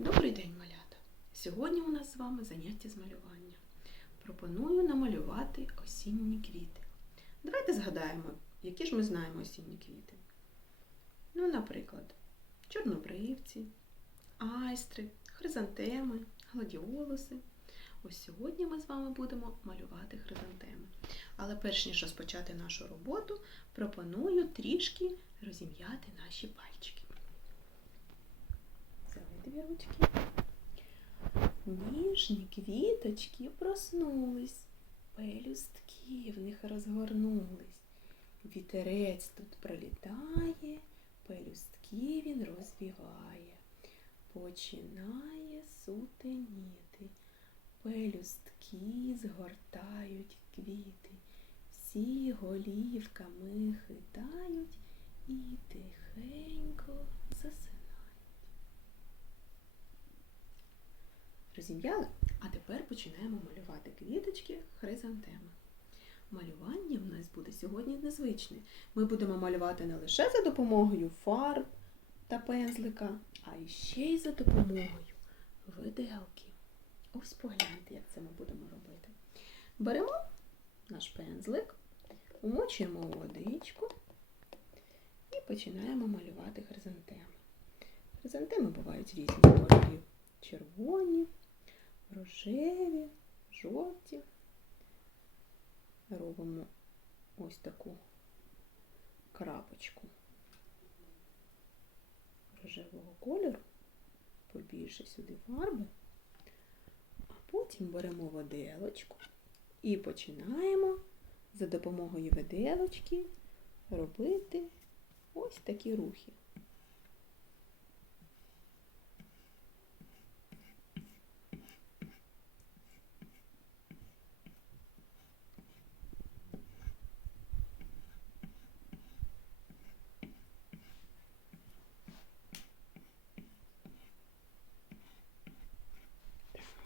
Добрий день, малята! Сьогодні у нас з вами заняття з малювання. Пропоную намалювати осінні квіти. Давайте згадаємо, які ж ми знаємо осінні квіти. Ну, наприклад, чорнобривці, айстри, хризантеми, гладіолуси. Ось сьогодні ми з вами будемо малювати хризантеми. Але перш ніж розпочати нашу роботу, пропоную трішки розім'яти наші пальчики. Дві ручки. Ніжні квіточки проснулись, пелюстки в них розгорнулись. Вітерець тут пролітає, пелюстки він розвіває, починає сутеніти, пелюстки згортають квіти, всі голівками хитають і тихенько Розім'яли? А тепер починаємо малювати квіточки хризантеми. Малювання в нас буде сьогодні незвичне. Ми будемо малювати не лише за допомогою фарб та пензлика, а ще й за допомогою виделки. Ось погляньте, як це ми будемо робити. Беремо наш пензлик, умочуємо водичку і починаємо малювати хризантеми. Хризантеми бувають різні кольорів. Червоні, рожеві, жовті. Робимо ось таку крапочку рожевого кольору, побільше сюди фарби, а потім беремо виделочку і починаємо за допомогою виделочки робити ось такі рухи.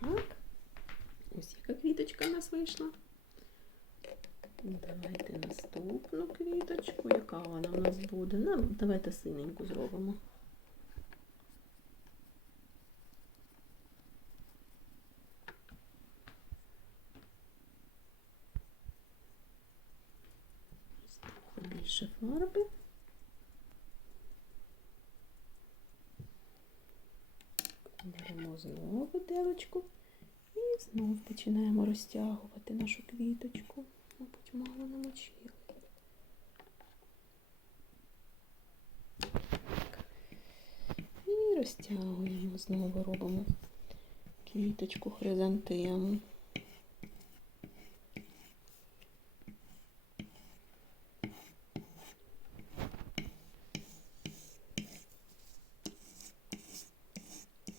Так. Ось яка у нас вийшла. Давайте наступну квіточку. Яка вона в нас буде? Ну, давайте синеньку зробимо. Більше фарби. Беремо знову виделочку і знову починаємо розтягувати нашу квіточку. Мабуть, мало намочили. І розтягуємо, знову робимо квіточку хризантему.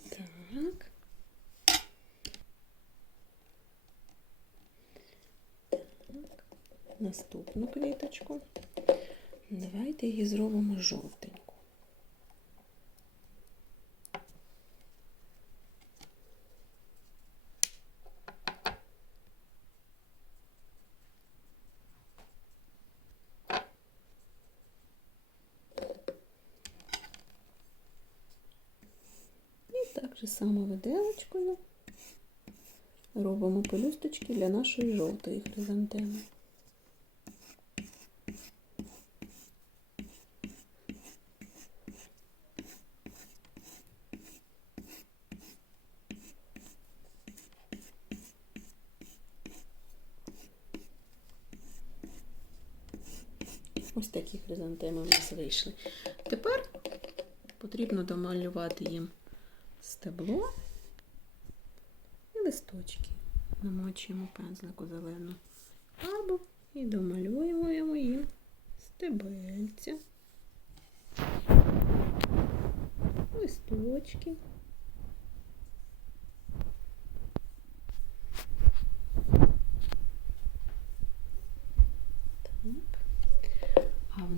Так. Так. Наступну квіточку. Давайте її зробимо жовтеньку. І так же само виделочкою робимо пелюсточки для нашої жовтої хризантеми. Ось такі хризантеми в нас вийшли. Тепер потрібно домалювати їм стебло і листочки. Намочуємо пензлику зелену фарбу і домалюємо їм стебельця, листочки.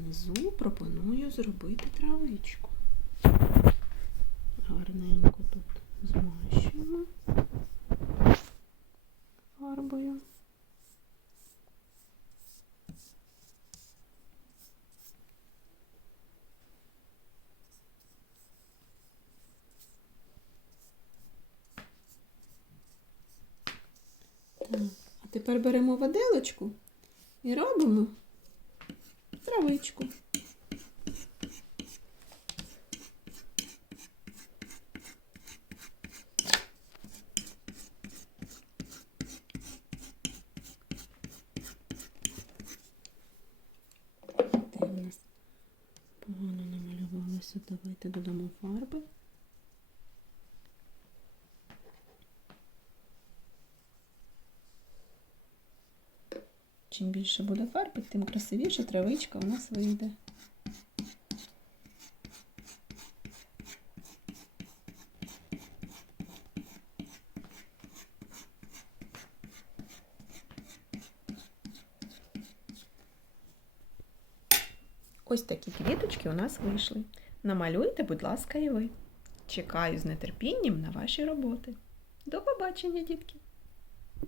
внизу пропоную зробити травичку. Гарненько тут змащуємо фарбою. А тепер беремо ваделочку і робимо травичку. Погано намалювалося? Давайте додамо фарби. Чим більше буде фарби, тим красивіше травичка у нас вийде. Ось такі квіточки у нас вийшли. Намалюйте, будь ласка, і ви. Чекаю з нетерпінням на ваші роботи. До побачення, дітки!